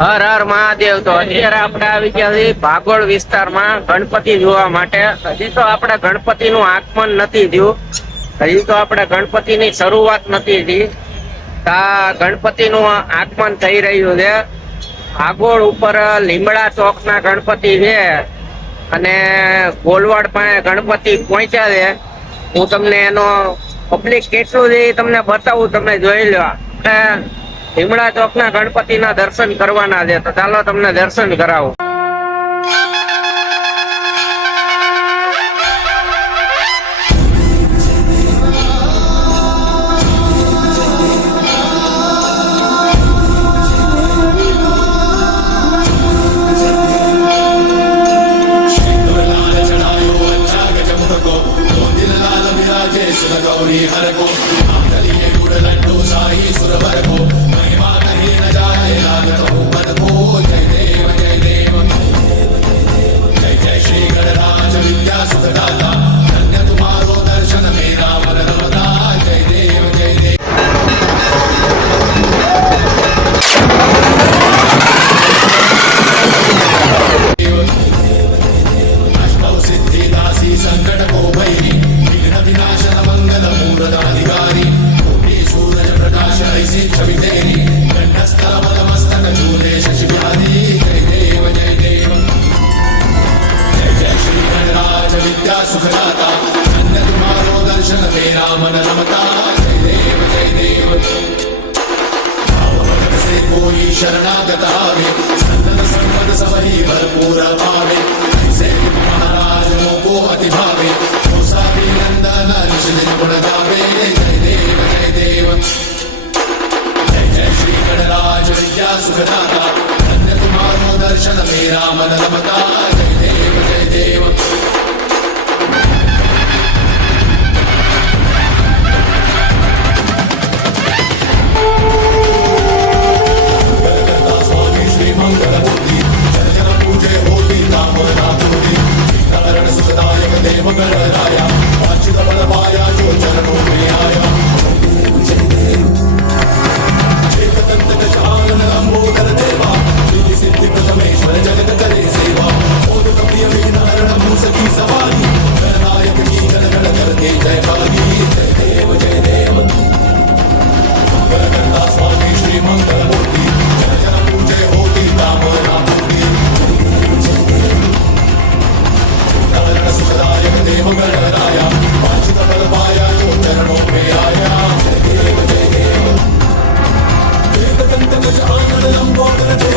હર હર મહાદેવ. તો અત્યારે આપણે આવી ગયા છીએ ભાગોળ વિસ્તારમાં ગણપતિ જોવા માટે. હજી તો આપણે ગણપતિનું આગમન નથી થયું, હજી તો આપણે ગણપતિની શરૂઆત નથી થઈ. આ ગણપતિનું આગમન થઈ રહ્યું છે. ભાગોળ ઉપર લીમડા ચોકના ગણપતિ છે અને ગોલવાડ પાસે ગણપતિ પહોંચ્યા છે. હું તમને એનો પબ્લિક કેટલું છે એ તમને બતાવું, તમે જોઈ લો. લીમડા ચોકના ગણપતિના દર્શન કરવાના છે, તો ચાલો તમને દર્શન કરાવું. शरणागत आवे संतत संपद सबही भरपूर पावे ऐसे महाराज मोको अति भावे गोसावी नंदन निश्चित गुण गावे जय देव जय जय श्री गणराज विद्या सुखदाता धन्य तुम्हारो दर्शन मेरा मन रमता जय देव जय देव I'm